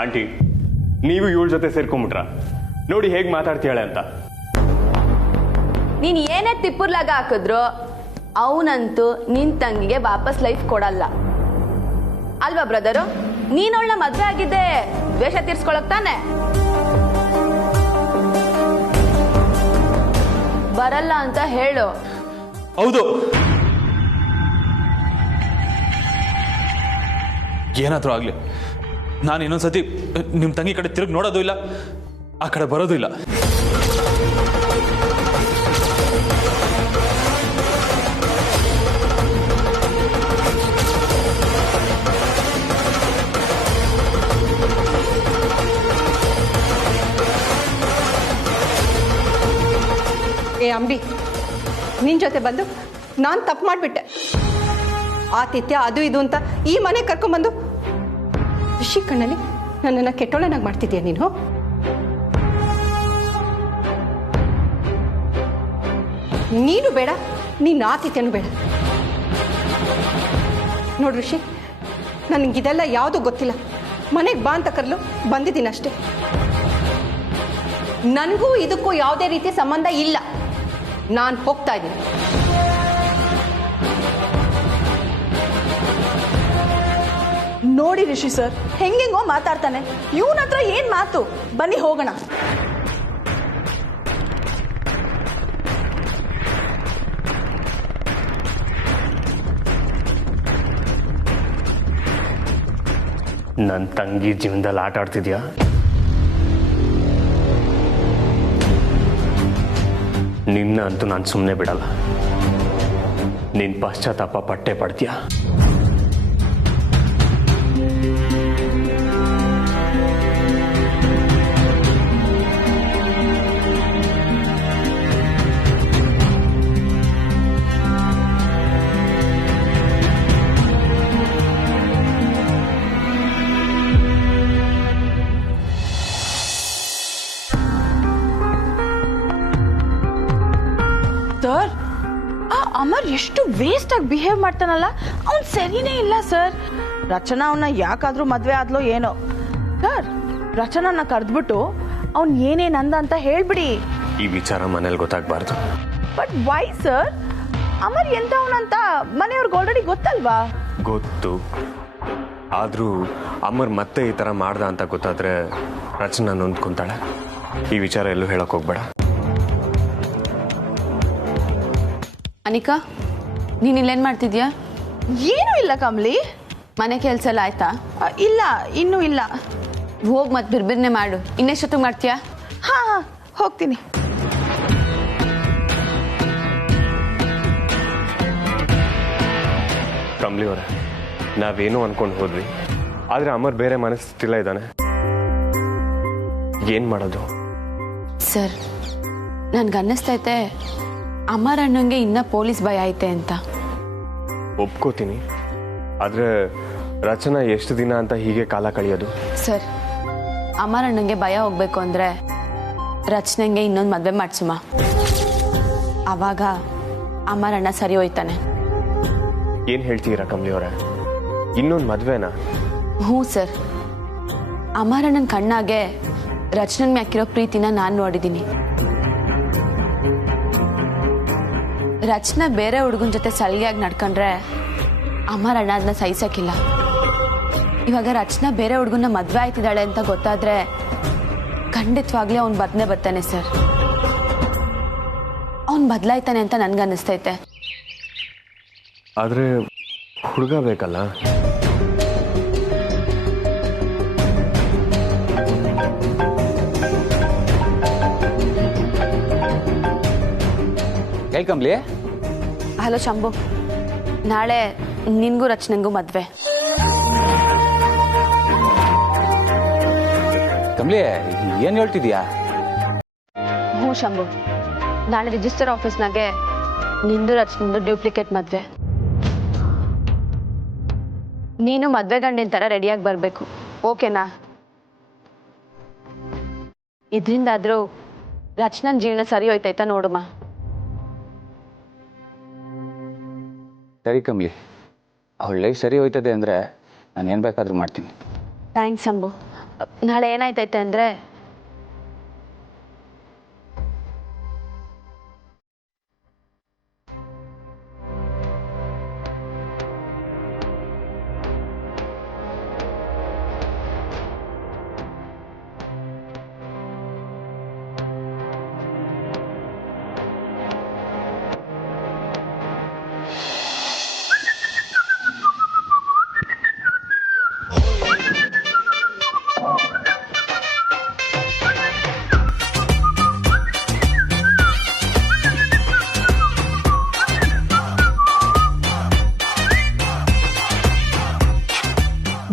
Aunty, ನೀವು ಇವಳ ಜೊತೆ ಸೇರ್ಕೊಂಬಿಟ್ರ? ನೋಡಿ ಹೇಗೆ ಮಾತಾಡ್ತೀಯಾಳೆ ಅಂತ. ನೀನ್ ಏನೇ ತಿಪ್ಪುರ್ಲಾಗ ಹಾಕಿದ್ರು ಅವನಂತೂ ನಿನ್ ತಂಗಿಗೆ ವಾಪಸ್ ಲೈಫ್ ಕೊಡಲ್ಲ ಅಲ್ವಾ ಬ್ರದರು? ನೀನವಳನ್ನ ಮದ್ವೆ ಆಗಿದ್ದೆ ದ್ವೇಷ ತೀರ್ಸ್ಕೊಳಕ್ ತಾನೆ? ಬರಲ್ಲ ಅಂತ ಹೇಳು. ಹೌದು, ಏನಾದ್ರೂ ಆಗ್ಲಿ ನಾನು ಇನ್ನೊಂದ್ಸತಿ ನಿಮ್ ತಂಗಿ ಕಡೆ ತಿರುಗಿ ನೋಡೋದು ಇಲ್ಲ, ಆ ಕಡೆ ಬರೋದು ಇಲ್ಲ. ಏ ಅಂಬಿ, ನಿನ್ನ ಜೊತೆ ಬಂದು ನಾನು ತಪ್ಪು ಮಾಡಿಬಿಟ್ಟೆ. ಆತಿಥ್ಯ ಅದು ಇದು ಅಂತ ಈ ಮನೆ ಕರ್ಕೊಂಡ್ಬಂದು ಋಷಿ ಕಣ್ಣಲ್ಲಿ ನನ್ನನ್ನು ಕೆಟ್ಟೋಳನಾಗಿ ಮಾಡ್ತಿದ್ಯಾ ನೀನು? ನೀನು ಬೇಡ, ನೀನು ಆತಿಥ್ಯನೂ ಬೇಡ. ನೋಡು ಋಷಿ, ನನಗಿದೆಲ್ಲ ಯಾವುದೂ ಗೊತ್ತಿಲ್ಲ. ಮನೆಗೆ ಬಾ ಅಂತ ಕರಲು ಬಂದಿದ್ದೀನಿ ಅಷ್ಟೇ. ನನಗೂ ಇದಕ್ಕೂ ಯಾವುದೇ ರೀತಿ ಸಂಬಂಧ ಇಲ್ಲ. ನಾನು ಹೋಗ್ತಾ ಇದ್ದೀನಿ. ನೋಡಿ ರಿಷಿ ಸರ್ ಹೆಂಗೆಂಗೋ ಮಾತಾಡ್ತಾನೆ. ಇವನ ಹತ್ರ ಏನ್ ಮಾತು? ಬನ್ನಿ ಹೋಗೋಣ. ನನ್ನ ತಂಗಿ ಜೀವನದಲ್ಲಿ ಆಟ ಆಡ್ತಿದ್ಯಾ? ನಿನ್ನ ಅಂತೂ ನಾನು ಸುಮ್ಮನೆ ಬಿಡಲ್ಲ. ನಿನ್ನ ಪಶ್ಚಾತ್ತಾಪ ಪಟ್ಟೆ ಪಡ್ತೀಯಾ? ಸರ್, ಆ ಅಮರ್ ಎಷ್ಟು ವೇಸ್ಟ್ ಆಗಿ ಬಿಹೇವ್ ಮಾಡ್ತಾನಲ್ಲ. ಅವ್ನು ಸರಿನೇ ಇಲ್ಲ ಸರ್. ರಚನಾ ಅವನ್ನ ಯಾಕಾದ್ರೂ ಮದ್ವೆ ಆದ್ಲೋ ಏನೋ. ಸರ್, ರಚನಾನ ಕರೆದ್ಬಿಟ್ಟು ಅವ್ನು ಏನೇನ್ ಅಂದ ಅಂತ ಹೇಳ್ಬಿಡಿ. ಈ ವಿಚಾರ ಮನೇಲಿ ಗೊತ್ತಾಗಬಾರ್ದು. But why sir? ಅಮರ್ ಎಂತವನಂತ ಮನೆಯವ್ರಿಗೆ ಆಲ್ರೆಡಿ ಗೊತ್ತಲ್ವಾ? ಗೊತ್ತು. ಆದರೂ ಅಮರ್ ಮತ್ತೆ ಈ ಥರ ಮಾಡ್ದ ಅಂತ ಗೊತ್ತಾದ್ರೆ ರಚನಾ ನೊಂದ್ಕೊಂತಾಳೆ. ಈ ವಿಚಾರ ಎಲ್ಲೂ ಹೇಳಕ್ ಹೋಗ್ಬೇಡ. ಅನಿಕಾ, ನೀನ್ ಇಲ್ಲೇನ್ ಮಾಡ್ತಿದ್ಯಾ? ಏನೂ ಇಲ್ಲ ಕಮಲಿ. ಮನೆ ಕೆಲಸ ಎಲ್ಲ ಆಯ್ತಾ? ಇಲ್ಲ, ಇನ್ನೂ ಇಲ್ಲ. ಹೋಗ್ ಮತ್ತೆ ಬಿರ್ಬಿರ್ನೆ ಮಾಡು. ಇನ್ನೆಷ್ಟೊತ್ತಿಗೆ ಮಾಡ್ತೀಯಾ? ಹಾ ಹೋಗ್ತೀನಿ. ಕಮಲಿ ಅವರೇ, ನಾವೇನೋ ಅನ್ಕೊಂಡು ಹೋದ್ವಿ, ಆದ್ರೆ ಅಮರ್ ಬೇರೆ ಮನಸ್ಥಿತಿಲ್ಲ ಇದ್ದಾನೆ. ಏನ್ ಮಾಡೋದು? ಸರ್, ನನ್ಗನ್ನಿಸ್ತೈತೆ ಅಮರ್ ಅಣ್ಣಂಗೆ ಇನ್ನ ಪೊಲೀಸ್ ಭಯ ಐತೆ ಅಂತ. ಒಪ್ಕೋತೀನಿ, ಆದ್ರೆ ರಚನಾ ಎಷ್ಟು ದಿನ ಅಂತ ಹೀಗೆ ಕಾಲ ಕಳೆಯೋದು? ಸರ್, ಅಮರ್ ಅಣ್ಣಂಗೆ ಭಯ ಹೋಗ್ಬೇಕು ಅಂದ್ರೆ ರಚನೆಗೆ ಇನ್ನೊಂದು ಮದ್ವೆ ಮಾಡ್ಸುಮ. ಅವಾಗ ಅಮರ್ ಅಣ್ಣ ಸರಿ ಹೋಯ್ತಾನೆ. ಏನ್ ಹೇಳ್ತೀರಾ ಕಮಲಿ ಅವರೇ? ಇನ್ನೊಂದು ಮದ್ವೆನಾ? ಹ್ಞೂ ಸರ್. ಅಮರ್ ಅಣ್ಣನ ಕಣ್ಣಾಗೆ ರಚನನ್ ಮ್ಯಾಕಿರೋ ಪ್ರೀತಿನ ನಾನು ನೋಡಿದ್ದೀನಿ. ರಚನಾ ಬೇರೆ ಹುಡುಗನ ಜೊತೆ ಸಲಿಗೆಯಾಗಿ ನಡ್ಕೊಂಡ್ರೆ ಅಮರ್ ಅಣ್ಣ ಅದನ್ನ ಸಹಿಸಕ್ಕಿಲ್ಲ. ಇವಾಗ ರಚನಾ ಬೇರೆ ಹುಡುಗನ ಮದ್ವೆ ಆಯ್ತಿದ್ದಾಳೆ ಅಂತ ಗೊತ್ತಾದ್ರೆ ಖಂಡಿತವಾಗ್ಲೇ ಅವ್ನು ಬರ್ತಾನೆ ಸರ್. ಅವ್ನು ಬದಲಾಯ್ತಾನೆ ಅಂತ ನನ್ಗನ್ನಿಸ್ತೈತೆ. ಆದ್ರೆ ಹುಡುಗ ಬೇಕಲ್ಲ? ಕಮಲಿ. ಹಲೋ ಶಂಭು, ನಾಳೆ ನಿನ್ಗೂ ರಚನೆಗೂ ಮದ್ವೆ. ಕಮಲಿ, ಏನ್ ಹೇಳ್ತಿದ್ಯಾ? ಹ್ಞೂ ಶಂಭು, ನಾಳೆ ರಿಜಿಸ್ಟರ್ ಆಫೀಸ್ನಾಗೆ ನಿಂದು ರಚನೆಂದು ಡ್ಯೂಪ್ಲಿಕೇಟ್ ಮದ್ವೆ. ನೀನು ಮದ್ವೆ ಗಂಡಿನ ಥರ ರೆಡಿಯಾಗಿ ಬರಬೇಕು, ಓಕೆನಾ? ಇದರಿಂದಾದ್ರೂ ರಚನನ್ ಜೀವನ ಸರಿ ಹೋಯ್ತಾಯ್ತಾ ನೋಡುಮ್ಮ. ಸರಿ ಕಮಲಿ, ಅವಳ ಲೈಫ್ ಸರಿ ಹೋಯ್ತದೆ ಅಂದರೆ ನಾನು ಏನು ಬೇಕಾದರೂ ಮಾಡ್ತೀನಿ. ಥ್ಯಾಂಕ್ಸ್ ಶಂಭು. ನಾಳೆ ಏನಾಯ್ತೈತೆ ಅಂದರೆ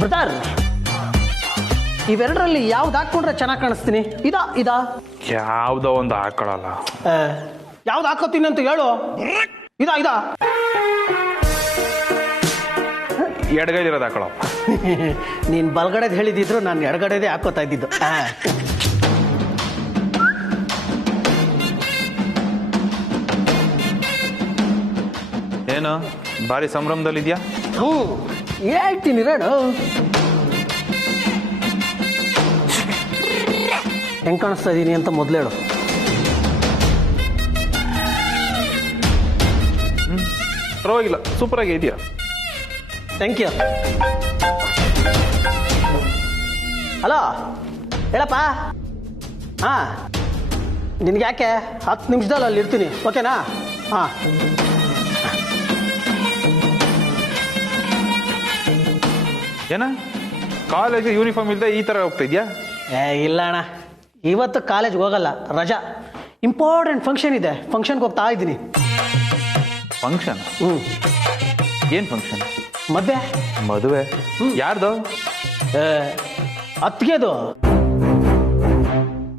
ಬ್ರದರ್, ಇವೆರಡರಲ್ಲಿ ಯಾವ್ದು ಹಾಕ್ಕೊಂಡ್ರೆ ಚೆನ್ನಾಗಿ ಕಾಣಿಸ್ತೀನಿ? ಇದಾ ಯಾವುದೋ ಒಂದು ಹಾಕೊಳ್ಳಲ್ಲ. ಯಾವ್ದು ಹಾಕೋತೀನಿ ಅಂತ ಹೇಳು. ಇದಾ ಎಡಗೈಲಿರೋದು ಹಾಕೊಳ್ಳೋ. ನೀನ್ ಬಲ್ಗಡೆದು ಹೇಳಿದಿದ್ರು ನಾನು ಎಡಗಡೆದೇ ಹಾಕೋತಾ ಇದ್ದಿದ್ದು. ಏನು ಭಾರಿ ಸಂಭ್ರಮದಲ್ಲಿದ್ಯಾ? ಹೇಳ್ತೀನಿ ರೇಡು. ಹೆಂಗ್ ಕಾಣಿಸ್ತಾ ಇದೀನಿ ಅಂತ ಮೊದಲೇಳು. ಪರವಾಗಿಲ್ಲ, ಸೂಪರ್ ಆಗಿ ಇದೆಯಾ. Thank you. ಹಲೋ, ಹೇಳಪ್ಪ. ನಿನ್ಗೆ ಯಾಕೆ 10 ನಿಮಿಷದಲ್ಲಿ ಅಲ್ಲಿ ಇರ್ತೀನಿ, ಓಕೆನಾ? ಏನ ಕಾಲೇಜ್ ಯೂನಿಫಾರ್ಮ್ ಇಲ್ಲದೆ ಈ ಥರ ಹೋಗ್ತಾ ಇದೆಯಾ? ಇಲ್ಲ ಅಣ್ಣ, ಇವತ್ತು ಕಾಲೇಜ್ಗೆ ಹೋಗಲ್ಲ, ರಜಾ. ಇಂಪಾರ್ಟೆಂಟ್ ಫಂಕ್ಷನ್ ಇದೆ, ಫಂಕ್ಷನ್ಗೆ ಹೋಗ್ತಾ ಇದ್ದೀನಿ. ಫಂಕ್ಷನ್? ಏನು ಫಂಕ್ಷನ್? ಮದುವೆ. ಯಾರ್ದು? ಅತ್ತಿಗೆದು.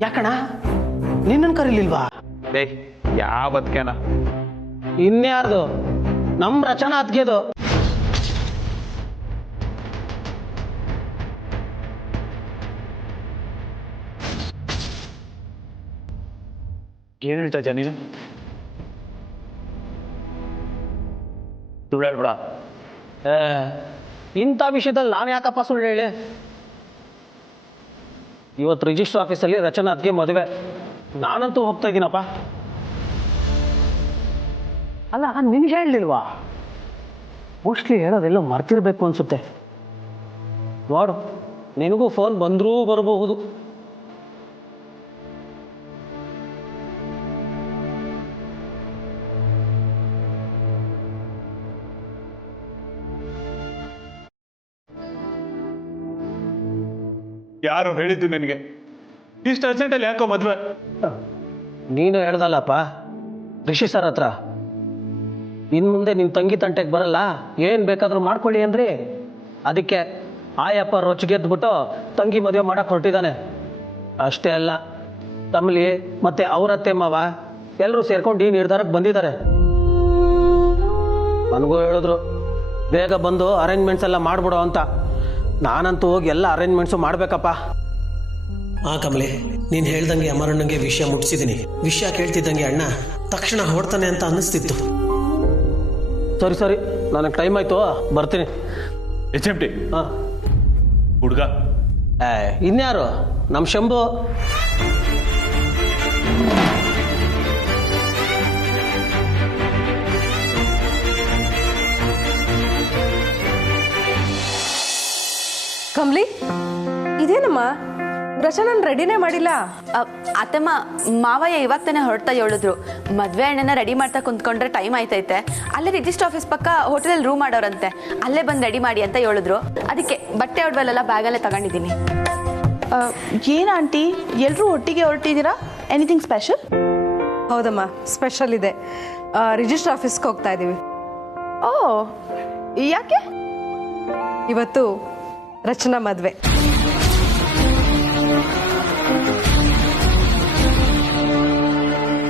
ಯಾಕಣ್ಣ, ನಿನ್ನನ್ನು ಕರೀಲಿಲ್ವಾ? ಯಾವ ಬದುಕೇನ? ಇನ್ಯಾರ್ದು? ನಮ್ಮ ರಚನಾ ಅತ್ತಿಗೆದು. ಏನು ಹೇಳ್ತಾ ಇದ್ಯಾ ನೀನು? ಸುಳ್ಳು ಹೇಳ್ಬೇಡ. ಇಂಥ ವಿಷಯದಲ್ಲಿ ನಾನು ಯಾಕಪ್ಪ ಸುಳ್ಳು ಹೇಳಿ? ಇವತ್ತು ರಿಜಿಸ್ಟರ್ ಆಫೀಸಲ್ಲಿ ರಚನಾ ಅತ್ತಿಗೆ ಮದುವೆ. ನಾನಂತೂ ಹೋಗ್ತಾ ಇದ್ದೀನಪ್ಪ. ಅಲ್ಲ, ನಿನ್ಗೆ ಹೇಳಲಿಲ್ವಾ? ಮೋಸ್ಟ್ಲಿ ಹೇಳೋದೆಲ್ಲೋ ಮರ್ತಿರ್ಬೇಕು ಅನ್ಸುತ್ತೆ. ನೋಡು, ನಿನಗೂ ಫೋನ್ ಬಂದರೂ ಬರಬಹುದು. ಯಾರು ಹೇಳಿದ್ದು ನಿನಗೆ ಇಷ್ಟು ಅರ್ಜೆಂಟಲ್ಲಿ ಯಾಕೋ ಮದುವೆ? ನೀನು ಹೇಳ್ದಲ್ಲಪ್ಪ ರಿಷಿ ಸರ್ ಹತ್ರ, ಇನ್ನು ಮುಂದೆ ನಿಮ್ಮ ತಂಗಿ ತಂಟೆಗೆ ಬರಲ್ಲ, ಏನು ಬೇಕಾದರೂ ಮಾಡ್ಕೊಳ್ಳಿ ಅಂದ್ರಿ. ಅದಕ್ಕೆ ಆಯಪ್ಪ ರೊಚ್ಚಿಗೆದ್ಬಿಟ್ಟು ತಂಗಿ ಮದುವೆ ಮಾಡಕ್ಕೆ ಹೊರಟಿದ್ದಾನೆ. ಅಷ್ಟೇ ಅಲ್ಲ, ತಮ್ಮಲಿ ಮತ್ತೆ ಅವ್ರ ಅತ್ತೆ ಮಾವ ಎಲ್ಲರೂ ಸೇರ್ಕೊಂಡು ಈ ನಿರ್ಧಾರಕ್ಕೆ ಬಂದಿದ್ದಾರೆ. ನನಗೂ ಹೇಳಿದ್ರು ಬೇಗ ಬಂದು ಅರೇಂಜ್ಮೆಂಟ್ಸ್ ಎಲ್ಲ ಮಾಡಿಬಿಡೋ ಅಂತ. ನಾನಂತೂ ಹೋಗಿ ಎಲ್ಲ ಅರೇಂಜ್ಮೆಂಟ್ಸು ಮಾಡಬೇಕಪ್ಪ. ಕಮಲೆ, ನೀನು ಹೇಳ್ದಂಗೆ ಅಮರಣ್ಣಂಗೆ ವಿಷಯ ಮುಟ್ಟಿಸಿದ್ದೀನಿ. ವಿಷಯ ಕೇಳ್ತಿದ್ದಂಗೆ ಅಣ್ಣ ತಕ್ಷಣ ಹೊಡ್ತಾನೆ ಅಂತ ಅನ್ನಿಸ್ತಿತ್ತು. ಸರಿ, ನನಗೆ ಟೈಮ್ ಆಯ್ತು, ಬರ್ತೀನಿ. HMT ಹುಡುಗ ಇನ್ಯಾರು? ನಮ್ಮ ಶಂಭು. ಕಮ್ಲಿ, ಇದೇನಮ್ಮ ರಚನನ್ ರೆಡಿನೇ ಮಾಡಿಲ್ಲ? ಅತ್ತಮ್ಮ, ಮಾವಯ್ಯ ಇವಾಗ ತಾನೇ ಹೊರಡ್ತಾ ಹೇಳಿದ್ರು. ಮದುವೆ ಹಣ್ಣನ್ನ ರೆಡಿ ಮಾಡ್ತಾ ಕುಂತ್ಕೊಂಡ್ರೆ ಟೈಮ್ ಆಯ್ತೈತೆ. ಅಲ್ಲೇ ರಿಜಿಸ್ಟರ್ ಆಫೀಸ್ ಪಕ್ಕ ಹೋಟೆಲಲ್ಲಿ ರೂಮ್ ಮಾಡೋರಂತೆ, ಅಲ್ಲೇ ಬಂದು ರೆಡಿ ಮಾಡಿ ಅಂತ ಹೇಳಿದ್ರು. ಅದಕ್ಕೆ ಬಟ್ಟೆ ಒಡವೆಲ್ಲ ಬ್ಯಾಗಲ್ಲೇ ತಗೊಂಡಿದ್ದೀನಿ. ಏನು ಆಂಟಿ, ಎಲ್ಲರೂ ಒಟ್ಟಿಗೆ ಹೊರಟಿದ್ದೀರಾ? Anything special? ಹೌದಮ್ಮ, ಸ್ಪೆಷಲ್ ಇದೆ. ರಿಜಿಸ್ಟರ್ ಆಫೀಸ್ಗೆ ಹೋಗ್ತಾ ಇದ್ದೀವಿ. ಓ, ಯಾಕೆ? ಇವತ್ತು ರಚನಾ ಮದುವೆ.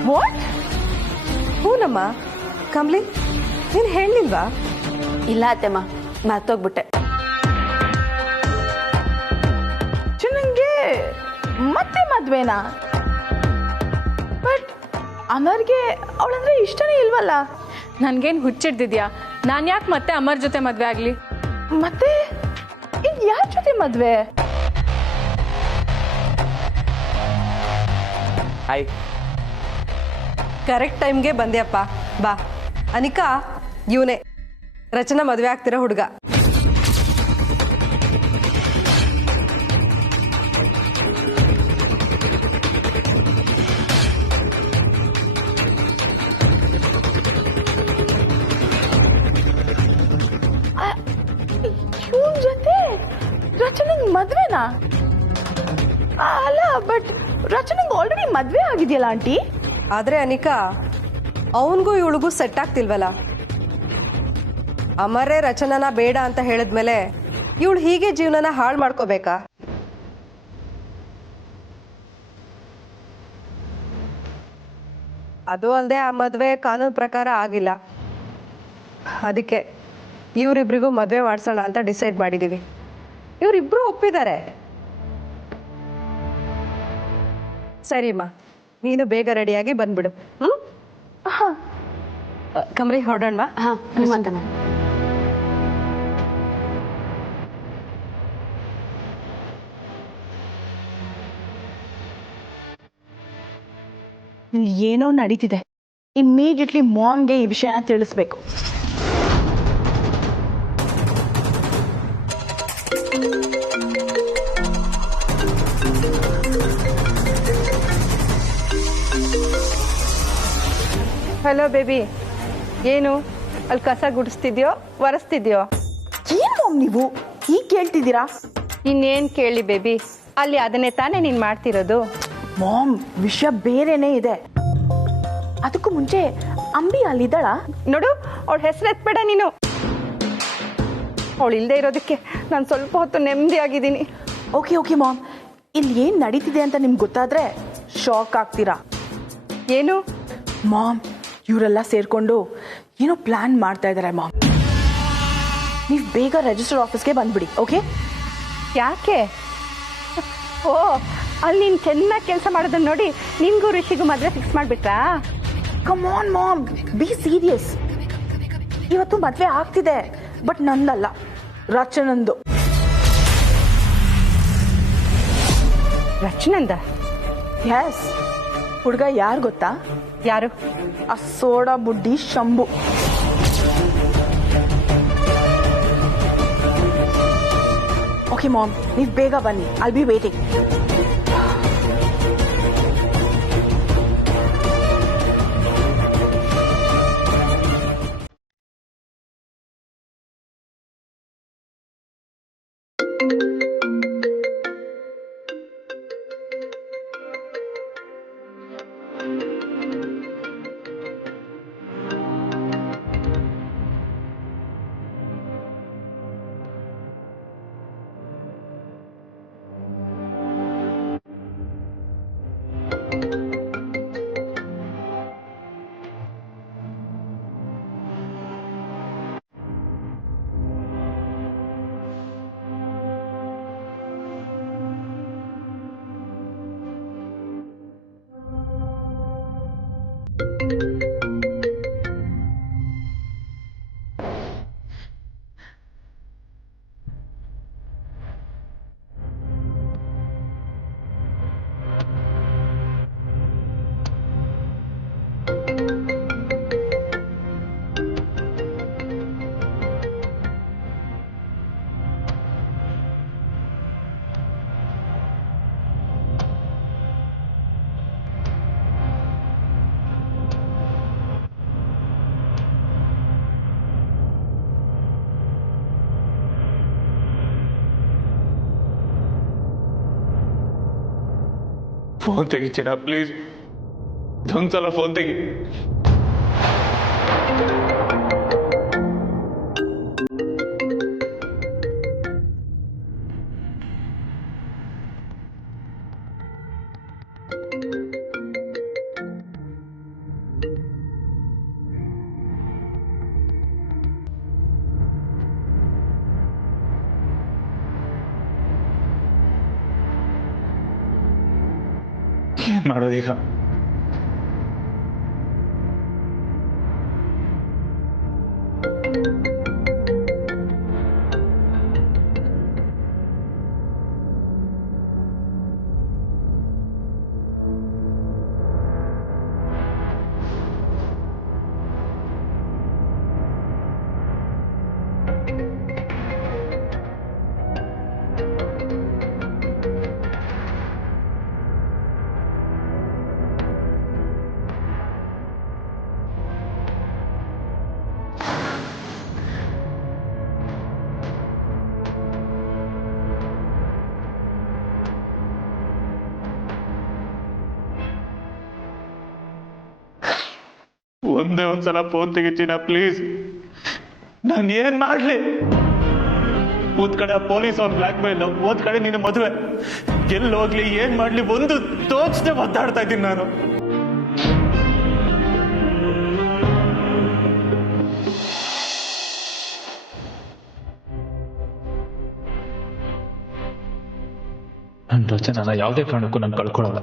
ವಾಟ್? ಹೂನಮ್ಮ. ಕಮ್ಲಿ, ನೀನು ಹೇಳಿಲ್ವಾ? ಇಲ್ಲ ಅತ್ತೆಮ್ಮ, ಮರ್ತೋಗ್ಬಿಟ್ಟೆ. ನನಗೆ ಮತ್ತೆ ಮದ್ವೆನಾ? ಬಟ್ ಅಮರ್ಗೆ ಅವಳಂದ್ರೆ ಇಷ್ಟನೇ ಇಲ್ವಲ್ಲ. ನನ್ಗೇನು ಹುಚ್ಚಿಡ್ದಿದ್ಯಾ? ನಾನು ಯಾಕೆ ಮತ್ತೆ ಅಮರ್ ಜೊತೆ ಮದುವೆ ಆಗಲಿ? ಮತ್ತೆ ಇನ್ ಯಾರ ಜೊತೆ ಮದ್ವೆ? ಹಾಯ್. ಕರೆಕ್ಟ್ ಟೈಮ್ಗೆ ಬಂದ್ಯಪ್ಪ. ಬಾ ಅನಿಕಾ, ಇವನೇ ರಚನಾ ಮದುವೆ ಆಗ್ತಿರೋ ಹುಡುಗ. ಇವನ್ ಜೊತೆ ರಚನೆಗೆ ಮದ್ವೆನಾ? ಅಲ್ಲ, ಬಟ್ ರಚನೆಗೆ ಆಲ್ರೆಡಿ ಮದ್ವೆ ಆಗಿದೆಯಲ್ಲ ಆಂಟಿ. ಆದ್ರೆ ಅನಿಕಾ, ಅವನಿಗೂ ಇವಳಿಗೂ ಸೆಟ್ ಆಗ್ತಿಲ್ವಲ್ಲ. ಅಮರೇ ರಚನಾನ ಬೇಡ ಅಂತ ಹೇಳಿದ್ಮೇಲೆ ಇವಳು ಹೀಗೆ ಜೀವನನ ಹಾಳು ಮಾಡ್ಕೋಬೇಕಾ? ಅದು ಅಲ್ಲದೆ ಆ ಮದುವೆ ಕಾನೂನು ಪ್ರಕಾರ ಆಗಿಲ್ಲ. ಅದಕ್ಕೆ ಇವರಿಬ್ರಿಗೂ ಮದುವೆ ಮಾಡಿಸೋಣ ಅಂತ ಡಿಸೈಡ್ ಮಾಡಿದ್ದೀವಿ. ಇವರಿಬ್ರು ಒಪ್ಪಿದ್ದಾರೆ. ಸರಿಮ್ಮ, ನೀನು ಬೇಗ ರೆಡಿಯಾಗಿ ಬಂದ್ಬಿಡು. ಕಮ್ರಿ ಹೊರಡೋಣ. ಹಾಂ ನಿಮ್ಮಂತ ಮ್ಯಾಮ್. ಏನೋ ನಡೀತಿದೆ. ಇಮ್ಮಿಡಿಯೇಟ್ಲಿ ಮಾಮ್ಗೆ ಈ ವಿಷಯನ ತಿಳಿಸ್ಬೇಕು. ಹಲೋ ಬೇಬಿ, ಏನು ಅಲ್ಲಿ ಕಸ ಗುಡಿಸ್ತಿದ್ಯೋ ಒರೆಸ್ತಿದ್ಯೋ? ಏನ್ ಮಾಮ್ ನೀವು ಈಗ ಕೇಳ್ತಿದ್ದೀರಾ? ಇನ್ನೇನು ಕೇಳಿ ಬೇಬಿ, ಅಲ್ಲಿ ಅದನ್ನೇ ತಾನೇ ನೀನು ಮಾಡ್ತಿರೋದು. ಮಾಮ್, ವಿಷಯ ಬೇರೆನೇ ಇದೆ. ಅದಕ್ಕೂ ಮುಂಚೆ ಅಂಬಿ ಅಲ್ಲಿದ್ದಾಳ? ನೋಡು, ಅವಳ ಹೆಸರು ಎತ್ಬೇಡ ನೀನು. ಅವಳು ಇಲ್ಲದೆ ಇರೋದಕ್ಕೆ ನಾನು ಸ್ವಲ್ಪ ಹೊತ್ತು ನೆಮ್ಮದಿಯಾಗಿದ್ದೀನಿ. ಓಕೆ ಓಕೆ ಮಾಮ್, ಇಲ್ಲಿ ಏನ್ ನಡೀತಿದೆ ಅಂತ ನಿಮ್ಗೆ ಗೊತ್ತಾದ್ರೆ ಶಾಕ್ ಆಗ್ತೀರಾ. ಏನು? ಮಾಮ್, ಇವರೆಲ್ಲ ಸೇರ್ಕೊಂಡು ಏನೋ ಪ್ಲಾನ್ ಮಾಡ್ತಾ ಇದ್ದಾರೆ ಮಾಮ್. ನೀವು ಬೇಗ ರಿಜಿಸ್ಟರ್ ಆಫೀಸ್ಗೆ ಬಂದ್ಬಿಡಿ. ಓಕೆ? ಯಾಕೆ? ಓ, ಅಲ್ಲಿ ನೀನು ಚೆನ್ನಾಗಿ ಕೆಲಸ ಮಾಡೋದನ್ನ ನೋಡಿ ನಿನ್ಗೂ ಋಷಿಗೂ ಮದುವೆ ಫಿಕ್ಸ್ ಮಾಡಿಬಿಟ್ರಾ? Come on mom, be serious. ಇವತ್ತು ಮದುವೆ ಆಗ್ತಿದೆ, ಬಟ್ ನಂದಲ್ಲ, ರಚನಂದು. ರಚನಂದ? ಎಸ್. ಹುಡುಗ ಯಾರು ಗೊತ್ತಾ? ಯಾರು? ಆ ಸೋಡಾ ಬುಡ್ಡಿ ಶಂಭು. ಓಕೆ ಮಾಮ್, ನೀವು ಬೇಗ ಬನ್ನಿ. I'll be waiting. ಫೋನ್ ತೆಗಿ ಚಿನ್ನ, ಪ್ಲೀಸ್. ಇದೊಂದ್ಸಲ ಫೋನ್ ತೆಗಿ. ಏನ್ ಮಾಡೋದೀಗ? ಒಂದೇ ಒಂದ್ಸಲ ಫೋನ್ ತೆಗಿತೀನ ಪ್ಲೀಸ್. ನಾನು ಏನ್ ಮಾಡ್ಲಿ? ಒಂದ್ ಕಡೆ ಪೊಲೀಸ್ ಅವ್ನ ಬ್ಲ್ಯಾಕ್ ಮೇಲ್, ಒಂದ್ ಕಡೆ ನಿನ್ನ ಮದುವೆ. ಎಲ್ಲಿ ಹೋಗ್ಲಿ, ಏನ್ ಮಾಡ್ಲಿ, ಒಂದು ತೋಚದೆ ಒದ್ದಾಡ್ತಾ ಇದ್ದೀನಿ ನಾನು. ನನ್ನ ರಚನೆನ ಯಾವುದೇ ಕಾರಣಕ್ಕೂ ನಾನು ಕಳ್ಕೊಳ್ಳಲ್ಲ.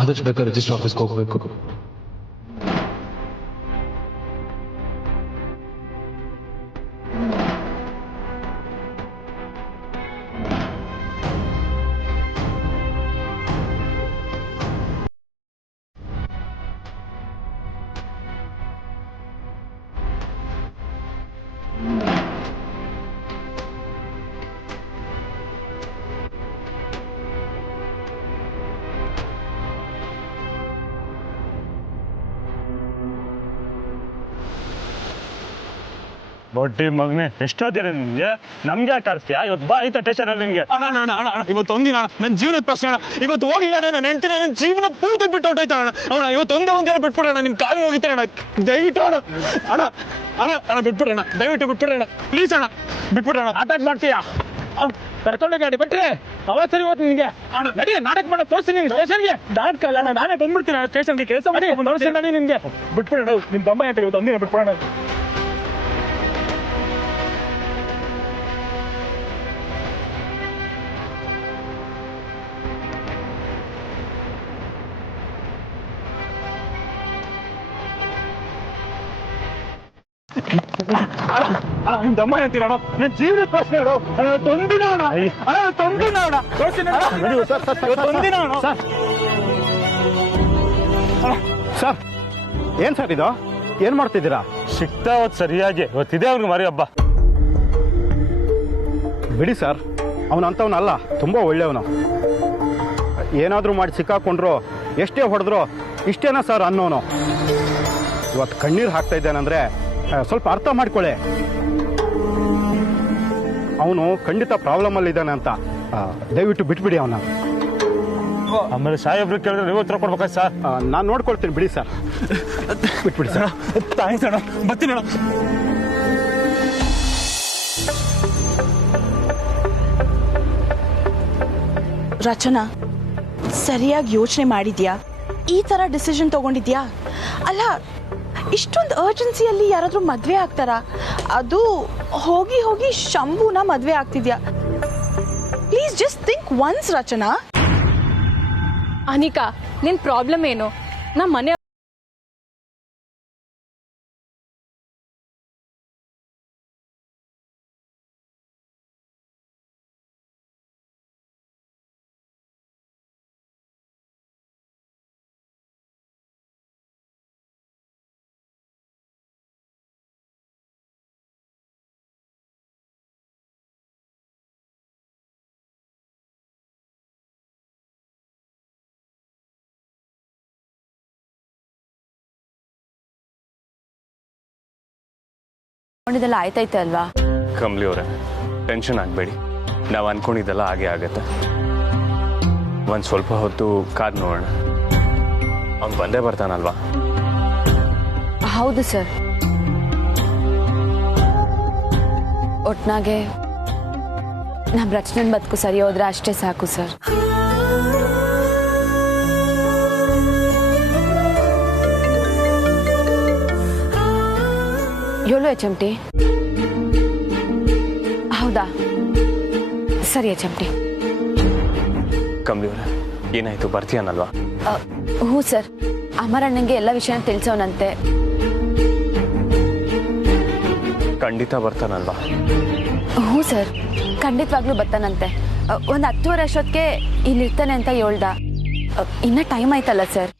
ಆದಷ್ಟು ಬೇಕಾದ್ರೆ ರಿಜಿಸ್ಟರ್ ಆಫೀಸ್ಗೆ ಹೋಗ್ಬೇಕು. ಬೊಟ್ಟಿ ಮಗನೆ ಎಷ್ಟೊತ್ತಿರ ನಿಮ್ಗೆ ನಮ್ಗೆ ಯಾಕೆ ಆಡ್ತೀಯಾ? ಇವತ್ತು ಬಾ ಆಯ್ತಾ ಸ್ಟೇಷನ್ ಅಲ್ಲಿ ನಿಮ್ಗೆ. ಇವತ್ತು ಒಂದಿನ ನನ್ನ ಜೀವನದ ಪ್ರಶ್ನೆ ಅಣ್ಣ. ಇವತ್ತು ಹೋಗಿ ನನ್ನ ಹೆಂಡತಿನ ನನ್ನ ಜೀವನ ಪೂರ್ತಿ ಬಿಟ್ಟು ಹೊಟ್ಟೋಯ್ತಾ ಅಣ್ಣ. ಅವಣ ಇವತ್ತು ಒಂದಿನ ಬಿಟ್ಬಿಡೋಣ. ನಿನ್ ಕಾಲು ಹೋಗಿತ್ತೆ ಅಣ್ಣ, ದಯವಿಟ್ಟು ಅಣ್ಣ. ಅಣ್ಣ ಅಣ್ಣ ಅಣ್ಣ ಬಿಟ್ಬಿಡೋಣ, ದಯವಿಟ್ಟು ಬಿಟ್ಬಿಡೋಣ ಪ್ಲೀಸ್ ಅಣ್ಣ, ಬಿಟ್ಬಿಡೋಣ. ಆಟ ಮಾಡ್ತೀಯಾ? ಕರ್ಕೊಂಡೆ ಗಾಡಿ ಬಿಟ್ರೆ ಅವತ್ತು ಸರಿ ಹೋಗ್ತೀನಿ ನಿಮಗೆ. ನಡಿ ನಾಟಕ ಮಾಡೋ ತೋರಿಸ್ತೀನಿ ನಿಮ್ಗೆ ಸ್ಟೇಷನ್ಗೆ. ನಾಟಕ ಅಲ್ಲ, ನಾನೇ ಬಂದ್ಬಿಡ್ತೀನಿ ಸ್ಟೇಷನ್ಗೆ. ಕೆಲಸ ಮಾಡಿ ತೋರಿಸ್ತೀನಿ ನಾನು ನಿಮ್ಗೆ. ಬಿಟ್ಬಿಡೋಣ, ನಿಮ್ ತಮ್ಮ ಆಯ್ತು ಇವತ್ತು ಒಂದಿನ ಬಿಟ್ಬಿಡೋಣ. ನಿಮ್ ದಮ್ಮ ಹೇಳ್ತೀರಣ, ನನ್ನ ಜೀವನ ಪ್ರಶ್ನೆ ಹೇಳು. ತೊಂದಿನ ತೊಂದಿನ ತೊಂದಿನ ಸರ್, ಏನ್ ಸರ್ ಇದು? ಏನ್ ಮಾಡ್ತಿದ್ದೀರಾ? ಸಿಗ್ತಾ ಹೋದ್ ಸರಿಯಾಗಿ ಇವತ್ತಿದೆ ಅವ್ರಿಗೆ ಮರಿ ಹಬ್ಬ. ಬಿಡಿ ಸರ್, ಅವನಂತವನಲ್ಲ, ತುಂಬಾ ಒಳ್ಳೆಯವನು. ಏನಾದ್ರೂ ಮಾಡಿ ಸಿಕ್ಕಾಕೊಂಡ್ರು, ಎಷ್ಟೇ ಹೊಡೆದ್ರು ಇಷ್ಟೇನಾ ಸರ್ ಅನ್ನೋನು. ಇವತ್ತು ಕಣ್ಣೀರು ಹಾಕ್ತಾ ಇದ್ದಾನಂದ್ರೆ ಸ್ವಲ್ಪ ಅರ್ಥ ಮಾಡ್ಕೊಳ್ಳಿ. ಅವನು ಖಂಡಿತ ಪ್ರಾಬ್ಲಮ್ ಅಲ್ಲಿ ಇದ್ದಾನೆ ಅಂತ. ದಯವಿಟ್ಟು ಬಿಟ್ಬಿಡಿ ಅವನ. ಆಮೇಲೆ ಸಾಹೇಬ್ರು ಕೇಳಿದ್ರೆ ನೀವು ಉತ್ತರ ಕೊಡ್ಬೇಕಾಯ್ತು ಸರ್. ನಾನು ನೋಡ್ಕೊಳ್ತೀನಿ, ಬಿಡಿ ಸರ್, ಬಿಟ್ಬಿಡಿ ಸರ್. ಥ್ಯಾಂಕ್ಸ್ ಅಣ್ಣ, ಬರ್ತೀನಿ ಅಣ್ಣ. ರಚನಾ, ಸರಿಯಾಗಿ ಯೋಚನೆ ಮಾಡಿದ್ಯಾ? ಈ ತರ ಡಿಸಿಷನ್ ತಗೊಂಡಿದ್ಯಾ? ಅಲ್ಲ, ಇಷ್ಟೊಂದು ಅರ್ಜೆನ್ಸಿಯಲ್ಲಿ ಯಾರಾದ್ರೂ ಮದ್ವೆ ಆಗ್ತಾರಾ? ಅದು ಹೋಗಿ ಹೋಗಿ ಶಂಭುನ ಮದ್ವೆ ಆಗ್ತಿದ್ಯಾ? ಪ್ಲೀಸ್ ಜಸ್ಟ್ ಥಿಂಕ್ ಒನ್ಸ್ ರಚನಾ. ಅನಿಕಾ, ನಿನ್ ಪ್ರಾಬ್ಲಮ್ ಏನು? ನಮ್ಮ ಮನೆ ಇದೆಲ್ಲ ಆಯ್ತೈತೆ ಅಲ್ವಾ? ಕಮ್ಲಿ ಅವರೇ, ಟೆನ್ಷನ್ ಆಗಬೇಡಿ. ನಾವು ಅನ್ಕೊಂಡಿದ್ದೆಲ್ಲ ಹಾಗೆ ಆಗತ್ತೆ. ಒಂದು ಸ್ವಲ್ಪ ಹೊತ್ತು ಕಾದ್ ನೋಡೋಣ. ಅವ್ನು ಬಂದೇ ಬರ್ತಾನಲ್ವಾ? ಹೌದು ಸರ್. ಒಟ್ನಾಗೆ ನಮ್ಮ ರಚನನ್ ಬದುಕು ಸರಿ ಹೋದ್ರೆ ಅಷ್ಟೇ ಸಾಕು ಸರ್. ಏಳು HMT? ಹೌದಾ, ಸರಿ HMT. ಕಮ್ಲಿ ಅವರೇ, ಏನಾಯ್ತು, ಬರ್ತೀಯನಲ್ವಾ? ಹ್ಞೂ ಸರ್, ಅಮರಣ್ಣಂಗೆ ಎಲ್ಲ ವಿಷಯನ ತಿಳಿಸೋನಂತೆ. ಖಂಡಿತ ಬರ್ತಾನಲ್ವಾ? ಹ್ಞೂ ಸರ್, ಖಂಡಿತವಾಗ್ಲೂ ಬರ್ತಾನಂತೆ. ಒಂದು 10:30 ಅಷ್ಟೊತ್ತಿಗೆ ಇಲ್ಲಿರ್ತಾನೆ ಅಂತ ಹೇಳ್ದ. ಇನ್ನೂ ಟೈಮ್ ಆಯ್ತಲ್ಲ ಸರ್.